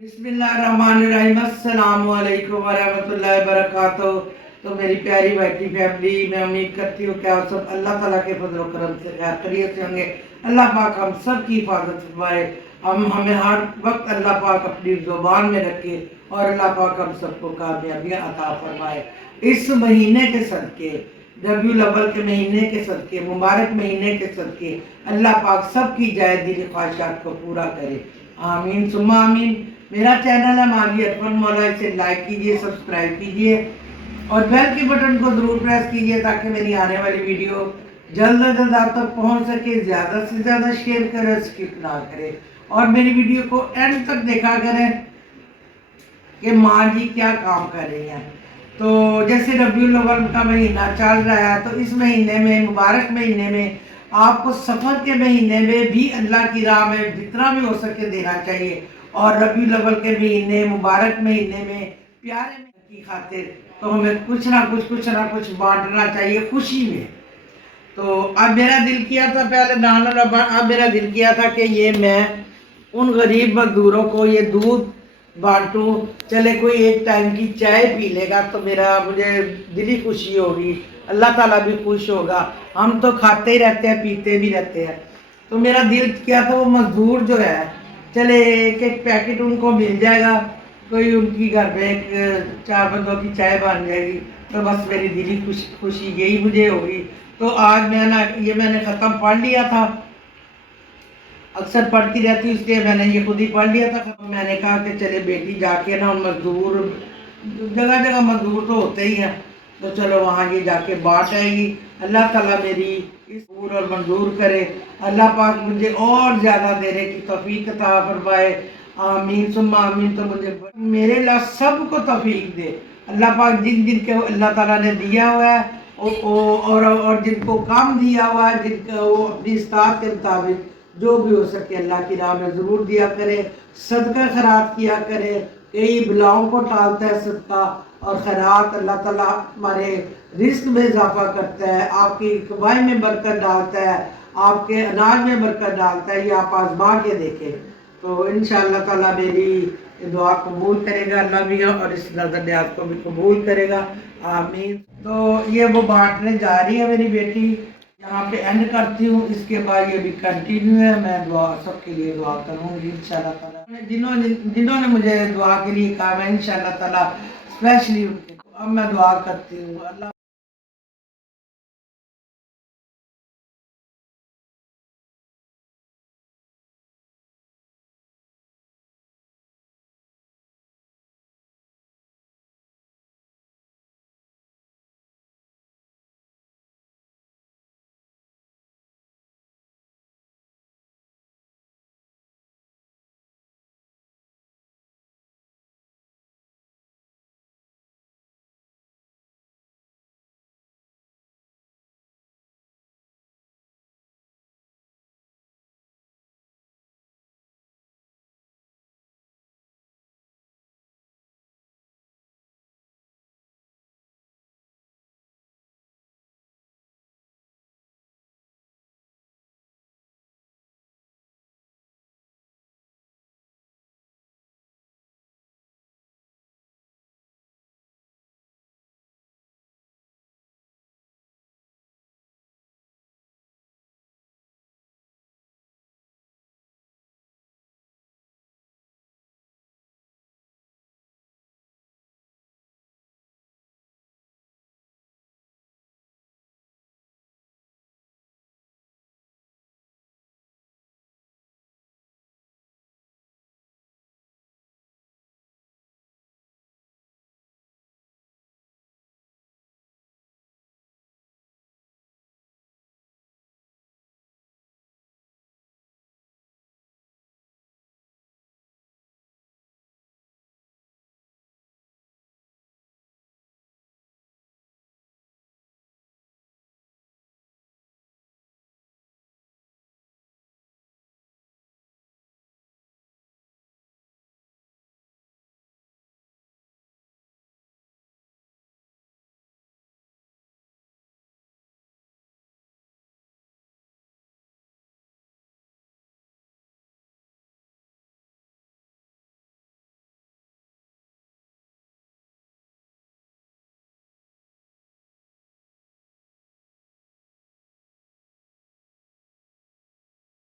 बिस्मिल्लाहिर्रहमानिर्रहीम अस्सलाम वालेकुम वरहमतुल्लाहि वबरकातुहू। तो मेरी प्यारी भाईटी फैमिली, मैं उम्मीद करती हूँ कि आप सब अल्लाह ताला के फजल और करम से खैरियत से होंगे। अल्लाह पाक हम सब की हिफाजत फरमाए। हम हमें हर वक्त अल्लाह पाक अपनी ज़ुबान में रखे और अल्लाह पाक हम सबको कामयाबियाँ अता फरमाए। इस महीने के सदके, रबीउल अव्वल के महीने के सदके, मुबारक महीने के सदके अल्लाह पाक सब की जायज़ दिली ख्वाहिशात को पूरा करे। आमीन सुम्मा आमीन। मेरा चैनल है मावी अरफन मौला, इसे लाइक कीजिए, सब्सक्राइब कीजिए और बेल के बटन को ज़रूर प्रेस कीजिए ताकि मेरी आने वाली वीडियो जल्द से जल्द आप तक पहुंच सके। ज़्यादा से ज़्यादा शेयर करें, स्किप ना करें और मेरी वीडियो को एंड तक देखा करें कि माँ जी क्या काम कर रही हैं। तो जैसे रबीउल अव्वल का महीना चल रहा है, तो इस महीने में, मुबारक महीने में, आपको सफ़र के महीने में भी अल्लाह की राह में जितना भी हो सके देना चाहिए। और रबीउल अव्वल के महीने, मुबारक महीने में प्यारे में की खातिर तो हमें कुछ ना कुछ बांटना चाहिए खुशी में। तो अब मेरा दिल किया था, पहले दाना रबा, अब मेरा दिल किया था कि ये मैं उन गरीब मजदूरों को ये दूध बांटूं। चले कोई एक टाइम की चाय पी लेगा तो मेरा मुझे दिली खुशी होगी, अल्लाह ताला भी खुश होगा। हम तो खाते ही रहते हैं, पीते भी रहते हैं। तो मेरा दिल किया था वो मजदूर जो है, चले एक एक पैकेट उनको मिल जाएगा, कोई उनकी घर में एक 4 बंदों की चाय बन जाएगी। तो बस मेरी दिली खुशी यही मुझे होगी। तो आज मैंने ख़त्म पढ़ लिया था, अक्सर पढ़ती रहती हूँ इसलिए मैंने ये खुद ही पढ़ लिया था। मैंने कहा कि चले बेटी जाके ना, उन मजदूर, जगह जगह मजदूर तो होते ही हैं, तो चलो वहाँ ये जाके बांट आएगी। अल्लाह ताला मेरी इस दूर और मंजूर करे। अल्लाह पाक मुझे और ज़्यादा देने की तौफीक अता फरमाए। आमीन सुम्मा आमीन। तो मुझे मेरे अल्लाह सबको तौफीक दे। अल्लाह पाक जिन जिन के अल्लाह ताला ने दिया हुआ है और जिनको काम दिया हुआ है, जिनका वो अपनी इस्तात के मुताबिक जो भी हो सके अल्लाह की राह में ज़रूर दिया करे, सदका खैरात किया करे। कई बलाओं को टालता है सदका और खैरात। अल्लाह ताला हमारे रिस्क में इजाफा करता है, आपकी कमाई में बरकत डालता है, आपके अनाज में बरकत डालता है। ये आप आजमा के देखें तो इंशाअल्लाह ताला मेरी दुआ कबूल करेगा अल्लाह भी, और इस नज़र न्याज को भी कबूल करेगा। आमीन। तो ये वो बांटने जा रही है मेरी बेटी। यहाँ पे एंड करती हूँ, इसके बाद ये भी कंटिन्यू है। मैं दुआ सबके लिए दुआ करूँगी इंशाल्लाह ताला। जिन्होंने मुझे दुआ के लिए कहा, मैं इंशाल्लाह ताला स्पेशली उनके, अब मैं दुआ करती हूँ। अल्लाह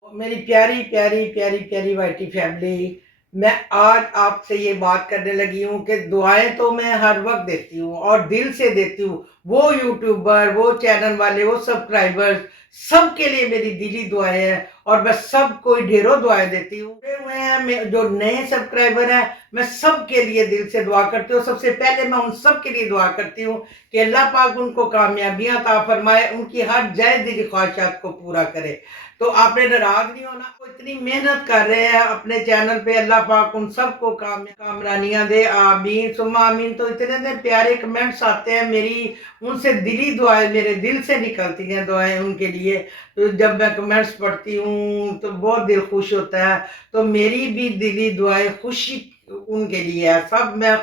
मेरी प्यारी प्यारी प्यारी प्यारी वाइटी फैमिली, मैं आज आपसे ये बात करने लगी हूँ कि दुआएं तो मैं हर वक्त देती हूँ और दिल से देती हूँ। वो यूट्यूबर, वो चैनल वाले, वो सब्सक्राइबर्स, सबके लिए मेरी दिली दुआएं हैं और मैं सबको ढेरों दुआएं देती हूँ। जुड़े हुए हैं जो नए सब्सक्राइबर हैं, मैं सबके लिए दिल से दुआ करती हूँ। सबसे पहले मैं उन सब के लिए दुआ करती हूँ कि अल्लाह पाक उनको कामयाबियां अता फरमाए, उनकी हर जायज़ दिली ख्वाहिशात को पूरा करे। तो आपने नाराज नहीं होना। वो इतनी मेहनत कर रहे हैं अपने चैनल पे, अल्लाह पाक उन सबको कामरानियां दे, आमीन सुम्मा आमीन। तो इतने इतने प्यारे कमेंट्स आते हैं, मेरी उनसे दिली दुआएं, मेरे दिल से निकलती हैं दुआएं उनके लिए। तो जब मैं कमेंट्स पढ़ती हूँ तो बहुत दिल खुश होता है। तो मेरी भी दिली दुआएं खुशी उनके लिए है। सब मैं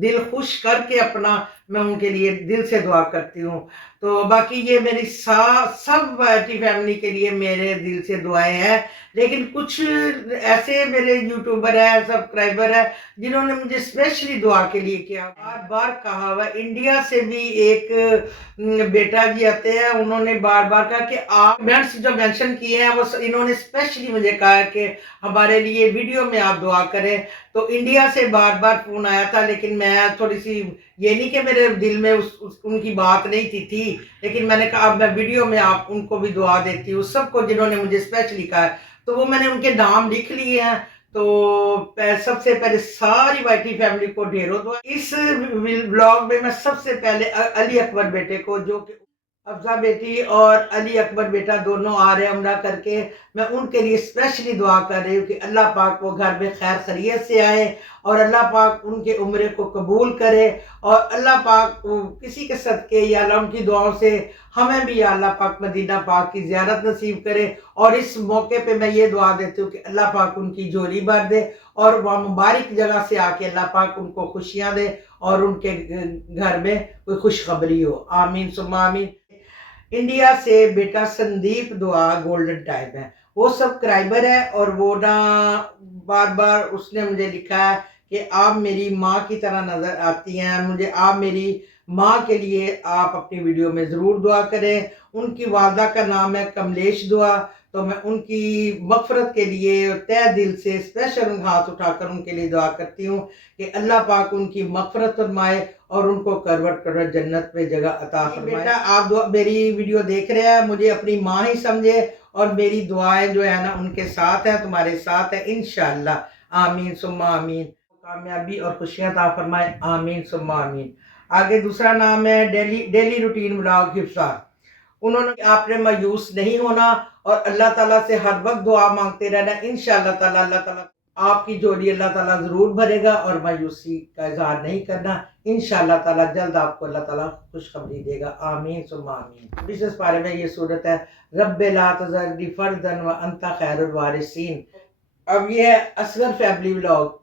दिल खुश करके अपना मैं उनके लिए दिल से दुआ करती हूँ। तो बाकी ये मेरी सब वाइटी फैमिली के लिए मेरे दिल से दुआएं हैं। लेकिन कुछ ऐसे मेरे यूट्यूबर है, सब्सक्राइबर है, जिन्होंने मुझे स्पेशली दुआ के लिए किया। बार बार कहा हुआ, इंडिया से भी एक बेटा जी आते हैं, उन्होंने बार बार कहा कि आप कमेंट्स जो मेंशन किए हैं वो इन्होंने स्पेशली मुझे कहा कि हमारे लिए वीडियो में आप दुआ करें। तो इंडिया से बार बार फोन आया था, लेकिन मैं थोड़ी सी, ये नहीं कि मेरे दिल में उनकी बात नहीं थी, लेकिन मैंने कहा अब मैं वीडियो में आप उनको भी दुआ देती हूँ, सबको जिन्होंने मुझे स्पेशली कहा है। तो वो मैंने उनके नाम लिख लिए हैं। तो सबसे पहले सारी वाइटी फैमिली को ढेरों दुआ। इस व्लॉग में मैं सबसे पहले अली अकबर बेटे को, जो कि अफ़ज़ा बेटी और अली अकबर बेटा दोनों आ रहे हैं उम्रा करके, मैं उनके लिए स्पेशली दुआ कर रही हूँ कि अल्लाह पाक वो घर में खैर खैरियत से आए और अल्लाह पाक उनके उम्रे को कबूल करे। और अल्लाह पाक किसी के सदके या अल्लाह उनकी दुआओं से हमें भी या अल्लाह पाक मदीना पाक की ज़ियारत नसीब करे। और इस मौके पे मैं ये दुआ देती हूँ कि अल्लाह पाक उनकी झोली भर दे और वह मुबारक जगह से आके अल्लाह पाक उनको खुशियाँ दे और उनके घर में कोई खुशखबरी हो। आमीन सुम्मा आमीन। इंडिया से बेटा संदीप दुआ गोल्डन टाइम है, वो सब्सक्राइबर है और वो ना बार बार उसने मुझे लिखा है कि आप मेरी माँ की तरह नज़र आती हैं, मुझे आप मेरी माँ के लिए आप अपनी वीडियो में ज़रूर दुआ करें। उनकी वालदा का नाम है कमलेश दुआ। तो मैं उनकी मग़फ़रत के लिए तहे दिल से स्पेशल हाथ उठाकर उनके लिए दुआ करती हूँ कि अल्लाह पाक उनकी मग़फ़रत फरमाए और उनको करवट करवट जन्नत में जगह अता फरमाए। बेटा आप मेरी वीडियो देख रहे हैं, मुझे अपनी माँ ही समझे और मेरी दुआएं जो है ना उनके साथ है, तुम्हारे साथ है इंशाअल्लाह। आमीन सुम्मा आमीन। कामयाबी और खुशियां अता फरमाए। आमीन सुम्मा आमीन। आगे दूसरा नाम है daily daily routine blog Hifsa. उन्होंने आपने मायूस नहीं होना और अल्लाह ताला से हर वक्त दुआ मांगते रहना। इंशाअल्लाह ताला अल्लाह ताला आपकी झोली अल्लाह ताला ज़रूर भरेगा और मायूसी का इज़हार नहीं करना। इंशाअल्लाह ताला जल्द आपको अल्लाह ताला खुशखबरी देगा। आमीन सुम्मा आमीन। इस बारे में ये सूरत है, रब्बे ला तज़रनी फ़र्दन व अंता खैरुल वारिसीन। अब ये है असगर फैमिली व्लॉग।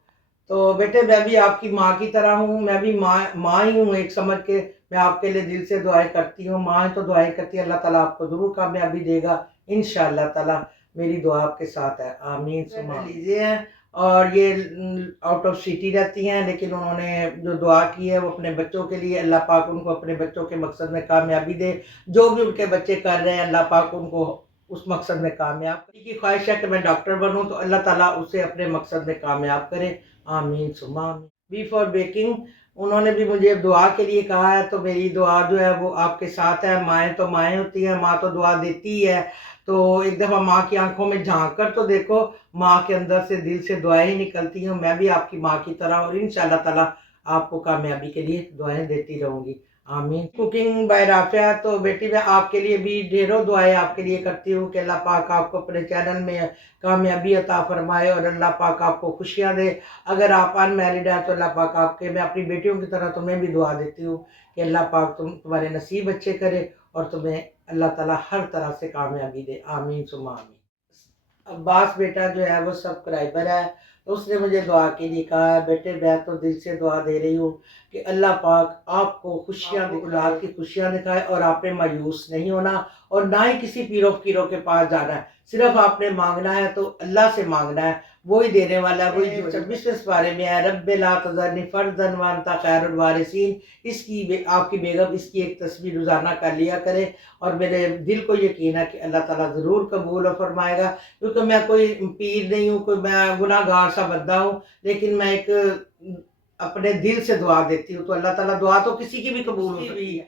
तो बेटे मैं भी आपकी माँ की तरह हूँ, मैं भी माँ ही हूँ एक समझ के। मैं आपके लिए दिल से दुआएं करती हूँ, माँ तो दुआएं करती है, अल्लाह ताला आपको ज़रूर कामयाबी देगा इंशाअल्लाह ताला। मेरी दुआ आपके साथ है। आमीन सुमा लीजिए हैं। और ये आउट ऑफ सिटी रहती हैं, लेकिन उन्होंने जो दुआ की है वो अपने बच्चों के लिए, अल्लाह पाक उनको अपने बच्चों के मकसद में कामयाबी दे। जो भी उनके बच्चे कर रहे हैं अल्लाह पाक उनको उस मकसद में कामयाब। की ख्वाहिश है कि मैं डॉक्टर बनूं, तो अल्लाह ताला उसे अपने मकसद में कामयाब करे। आमीन सुम्मा आमीन। बी फॉर बेकिंग, उन्होंने भी मुझे दुआ के लिए कहा है, तो मेरी दुआ जो है वो आपके साथ है। माएँ तो माएँ होती हैं, माँ तो दुआ देती ही है। तो एक दफ़ा माँ की आंखों में झांक कर तो देखो, माँ के अंदर से दिल से दुआएं ही निकलती हैं। मैं भी आपकी माँ की तरह और इंशाअल्लाह ताला आपको कामयाबी के लिए दुआएं देती रहूँगी। आमीन। कुकिंग बाय राफिया, तो बेटी मैं आपके लिए भी ढेरों दुआएं आपके लिए करती हूँ कि अल्लाह पाक आपको अपने चैनल में कामयाबी अता फरमाए और अल्लाह पाक आपको खुशियाँ दे। अगर आप अनमैरिड हैं तो अल्लाह पाक आपके, मैं अपनी बेटियों की तरह तुम्हें भी दुआ देती हूँ कि अल्लाह पाक तुम्हारे नसीब अच्छे करे और तुम्हें अल्लाह ताला हर तरह से कामयाबी दे। आमीन सुम्मा आमीन। अब्बास बेटा जो है वो सब्सक्राइबर है, तो उसने मुझे दुआ के लिए कहा है, बेटे मैं तो दिल से दुआ दे रही हूँ कि अल्लाह पाक आपको खुशियाँ औलाद की खुशियाँ दिखाए और आपने मायूस नहीं होना और ना ही किसी पीरो फकीरों के पास जाना है। सिर्फ आपने मांगना है तो अल्लाह से मांगना है। वही देने वाला है, वही 26वें पारे में है, रब्बे ला तज़रनी फर्दन व अंता खैरुल वारिसीन। इसकी आपकी बेगम इसकी एक तस्वीर रोज़ाना कर लिया करे, और मेरे दिल को यकीन है कि अल्लाह ताला ज़रूर कबूल फरमाएगा, क्योंकि मैं कोई पीर नहीं हूँ, कोई मैं गुनाहगार सा बंदा हूँ, लेकिन मैं एक अपने दिल से दुआ देती हूँ, तो अल्लाह ताला दुआ तो किसी की भी कबूल हो सकती है,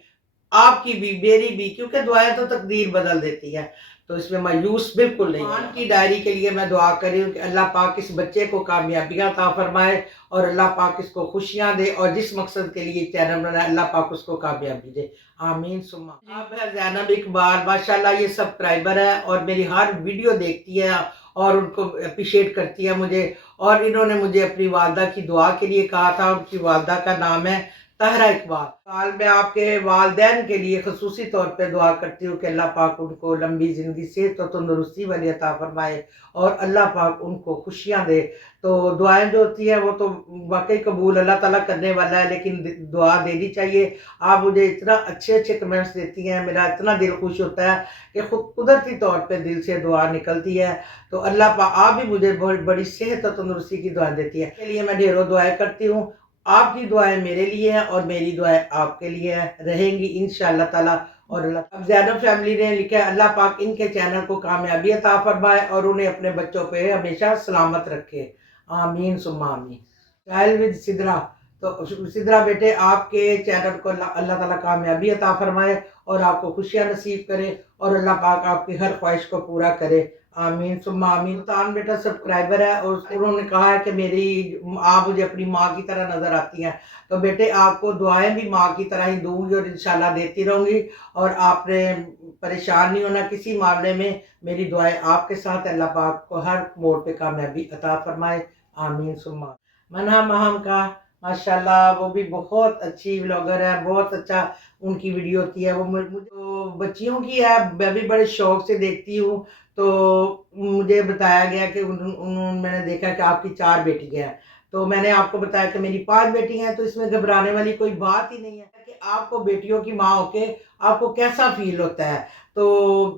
आपकी भी मेरी भी, क्योंकि दुआएं तो तकदीर बदल देती हैं, तो इसमें मायूस बिल्कुल नहीं। ईमान की डायरी के लिए मैं दुआ कर रही हूँ कि अल्लाह पाक इस बच्चे को कामयाबियाँ अता फरमाए, और अल्लाह पाक इसको खुशियाँ दे, और जिस मकसद के लिए चैनल बनाए अल्लाह पाक उसको कामयाबी दे, आमीन सुम्मा। अब है ज़ैनब इकबाल, माशाल्लाह ये सब्सक्राइबर है और मेरी हर वीडियो देखती है और उनको अप्रिशिएट करती है मुझे, और इन्होंने मुझे अपनी वालदा की दुआ के लिए कहा था। उनकी वालदा का नाम है तहरा इकबाल। मैं आपके वालदैन के लिए खसूसी तौर पे दुआ करती हूँ कि अल्लाह पाक उनको लंबी ज़िंदगी, सेहत और तंदुरुस्ती वाली अता फरमाए, और अल्लाह पाक उनको खुशियाँ दे। तो दुआएं जो होती हैं वो तो वाकई कबूल अल्लाह ताला करने वाला है, लेकिन दुआ देनी चाहिए। आप मुझे इतना अच्छे अच्छे कमेंट्स देती हैं, मेरा इतना दिल खुश होता है कि खुद कुदरती तौर पे दिल से दुआ निकलती है। तो अल्लाह पाक आप भी मुझे बहुत बड़ी सेहत और तंदुरुस्ती की दुआ देती है, के लिए मैं ढेरों दुआएं करती हूँ। आपकी दुआएं मेरे लिए हैं और मेरी दुआएं आपके लिए हैं, रहेंगी इंशाअल्लाह ताला। और अब ज़ैनब फैमिली ने लिखा है, अल्लाह पाक इनके चैनल को कामयाबी अता फरमाए और उन्हें अपने बच्चों पे हमेशा सलामत रखे, आमीन सुम्मा आमीन। चाइल्ड विद सिदरा, तो सिदरा बेटे आपके चैनल को अल्लाह ताला कामयाबी अता फरमाए और आपको खुशियाँ नसीब करे, और अल्लाह पाक आपकी हर ख्वाहिश को पूरा करे, आमीन सुम्मा आमीन। सुल्तान बेटा सब्सक्राइबर है और उन्होंने कहा है कि मेरी आप मुझे अपनी माँ की तरह नज़र आती हैं, तो बेटे आपको दुआएं भी माँ की तरह ही दूंगी और इंशाल्लाह देती रहूँगी, और आपने परेशान नहीं होना किसी मामले में। मेरी दुआएं आपके साथ, अल्लाह पाक को हर मोड़ पे कामयाबी अता फरमाए, आमीन सुम्मा। मना महम का माशाल्लाह वो भी बहुत अच्छी व्लॉगर है, बहुत अच्छा उनकी वीडियो होती है। वो मुझे तो बच्चियों की है, मैं भी बड़े शौक से देखती हूँ। तो मुझे बताया गया कि मैंने देखा कि आपकी 4 बेटियां हैं, तो मैंने आपको बताया कि मेरी 5 बेटियां हैं, तो इसमें घबराने वाली कोई बात ही नहीं है कि आपको बेटियों की माँ होके आपको कैसा फील होता है। तो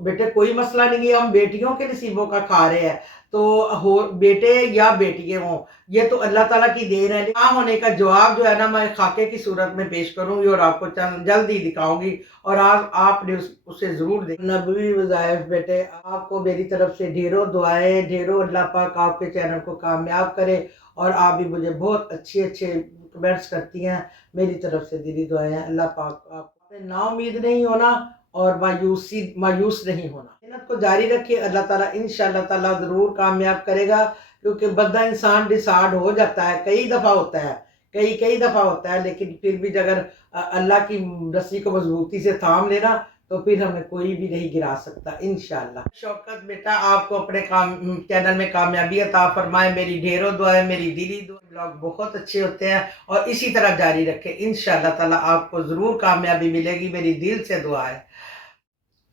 बेटे कोई मसला नहीं है, हम बेटियों के नसीबों का खा रहे हैं, तो हो बेटे या बेटियां हों, ये तो अल्लाह ताला की देन है। ना होने का जवाब जो है ना, मैं खाके की सूरत में पेश करूंगी और आपको जल्द ही दिखाऊंगी, और आज आपने उसे जरूर देख। नबवी वज़ाइफ बेटे आपको मेरी तरफ से ढेरों दुआएं, ढेरों अल्लाह पाक आपके चैनल को कामयाब करे, और आप भी मुझे बहुत अच्छे अच्छे कमेंट्स करती हैं, मेरी तरफ से दिली दुआएं हैं। अल्लाह पाक आपने नाउमीद नहीं होना और मायूस नहीं होना, मेहनत को जारी रखिए, अल्लाह ताला इंशाअल्लाह ताला ज़रूर कामयाब करेगा। क्योंकि बंदा इंसान डिसार्ड हो जाता है, कई दफ़ा होता है, कई दफ़ा होता है, लेकिन फिर भी अगर अल्लाह की रस्सी को मजबूती से थाम लेना तो फिर हमें कोई भी नहीं गिरा सकता इंशाअल्लाह। शौकत बेटा आपको अपने काम चैनल में कामयाबी अता फरमाए, मेरी ढेरों दुआएं, मेरी दिली दुआ। ब्लॉग बहुत अच्छे होते हैं और इसी तरह जारी रखें, इंशाअल्लाह ताला आपको ज़रूर कामयाबी मिलेगी, मेरी दिल से दुआ है।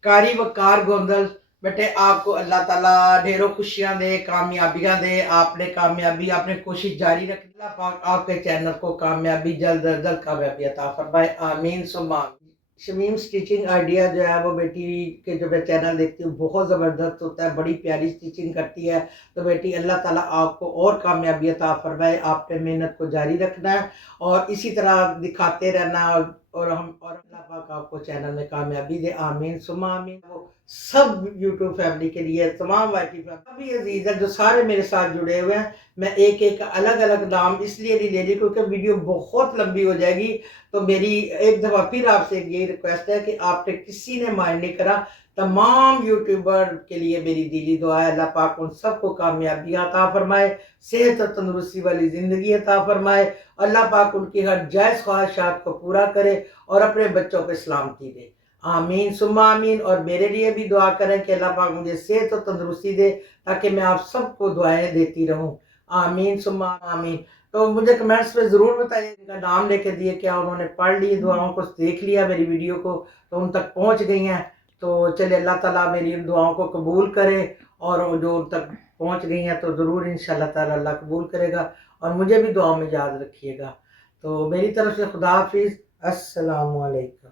कारी वकार गोंदल बेटे आपको अल्लाह ताला ढेरों खुशियां दे, कामयाबियां दे, आपने कामयाबी आपने कोशिश जारी रखनी, अल्लाह पाक आपके चैनल को कामयाबी जल्द अज जल्द कामयाबी अता फरमाए, आमीन सुम्मा आमीन। शमीम स्टिचिंग आइडिया जो है वो बेटी के जो मैं चैनल देखती हूँ बहुत ज़बरदस्त होता है, बड़ी प्यारी स्टिचिंग करती है। तो बेटी अल्लाह ताला आपको और कामयाबी अता फरमाए, आपने मेहनत को जारी रखना है और इसी तरह दिखाते रहना है, और अल्लाह पाक आपको चैनल में कामयाबी दे, आमीन सुम्मा आमीन। वो सब यूट्यूब फैमिली के लिए, तमाम वाईटी फैमिली अजीज़ है जो सारे मेरे साथ जुड़े हुए हैं। मैं एक एक अलग अलग नाम इसलिए नहीं ले रही क्योंकि वीडियो बहुत लंबी हो जाएगी। तो मेरी एक दफ़ा फिर आपसे ये रिक्वेस्ट है कि आपने किसी ने माइंड नहीं करा, तमाम यूट्यूबर के लिए मेरी दिली दुआ है, अल्लाह पाक उन सबको कामयाबी अता फरमाए, सेहत और तंदुरुस्ती वाली ज़िंदगी अता फरमाए, अल्लाह पाक उनकी हर जायज़ ख्वाहिशात को पूरा करे और अपने बच्चों को सलामती दे, आमीन सुम्मा आमीन। और मेरे लिए भी दुआ करें कि अल्लाह पाक मुझे सेहत और तंदुरुस्ती दे ताकि मैं आप सबको दुआएं देती रहूं, आमीन सुम्मा आमीन। तो मुझे कमेंट्स में ज़रूर बताइए, इनका नाम लेके दिए, क्या उन्होंने पढ़ ली दुआओं को, देख लिया मेरी वीडियो को, तो उन तक पहुंच गई हैं। तो चलिए अल्लाह ताला मेरी इन दुआओं को कबूल करे, और जो उन तक पहुंच गई हैं तो ज़रूर इंशाअल्लाह ताला अल्लाह कबूल करेगा, और मुझे भी दुआओं में याद रखिएगा। तो मेरी तरफ से खुदा हाफिज़, अस्सलामु अलैकुम।